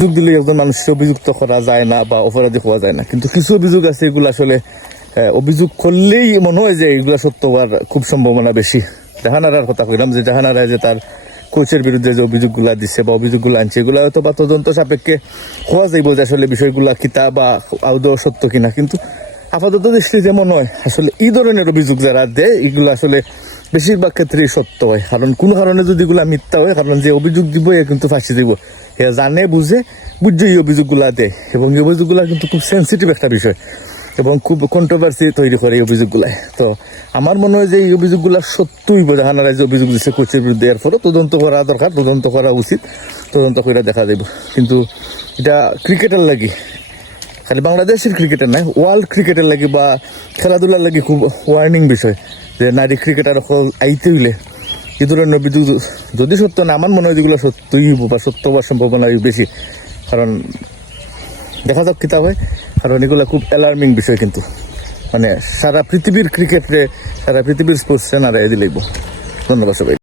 অভিযোগ দিলে একজন মানুষকে অভিযুক্ত করা যায় না বা অপরাধী হওয়া যায় না, কিন্তু কিছু অভিযোগ আছে এগুলো আসলে অভিযোগ করলেই মনে হয় যে এগুলো সত্য হওয়ার খুব সম্ভাবনা বেশি। জাহানারার কথা কইলাম, যে জাহানারা যে তার কোচের বিরুদ্ধে যে অভিযোগগুলা দিচ্ছে বা অভিযোগগুলো আনছে, এগুলো হয়তো বা তদন্ত সাপেক্ষে হওয়া যাইব যে আসলে বিষয়গুলা কিতা বা আদৌ সত্য কিনা। কিন্তু আপাতত দৃষ্টিতে মনে হয় আসলে এই ধরনের অভিযোগ যারা দেয় এগুলো আসলে বেশিরভাগ ক্ষেত্রেই সত্য হয়। কারণ কোনো কারণে যদি এগুলা মিথ্যা হয়, কারণ যে অভিযোগ দিব এ কিন্তু ফাঁসি দিব, এ জানে বুঝে এই অভিযোগগুলা দেয়। এবং এই অভিযোগগুলা কিন্তু খুব সেন্সিটিভ একটা বিষয় এবং খুব কন্ট্রোভার্সি তৈরি করে এই অভিযোগগুলাই। তো আমার মনে হয় যে এই অভিযোগগুলা সত্যই জাহানারা যে অভিযোগ দিচ্ছে কোচের বিরুদ্ধে, এর ফলে তদন্ত করা দরকার, তদন্ত করা উচিত, তদন্ত করে দেখা যাবে। কিন্তু এটা ক্রিকেটের লাগি, খালি বাংলাদেশের ক্রিকেটের নয়, ওয়ার্ল্ড ক্রিকেটের লাগি বা খেলাধুলার লাগি খুব ওয়ার্নিং বিষয় যে নারী ক্রিকেটার আইতে হইলে এই ধরনের অভিযোগ যদি সত্য না, আমার মনে হয় যেগুলো সত্যই বা সত্য হওয়ার সম্ভাবনা বেশি। কারণ দেখা যাক কিতা হয়, কারণ এগুলো খুব অ্যালার্মিং বিষয়। কিন্তু মানে সারা পৃথিবীর ক্রিকেটে, সারা পৃথিবীর স্পোর্টস চ্যানেলে এদি লিখবো। ধন্যবাদ সবাই।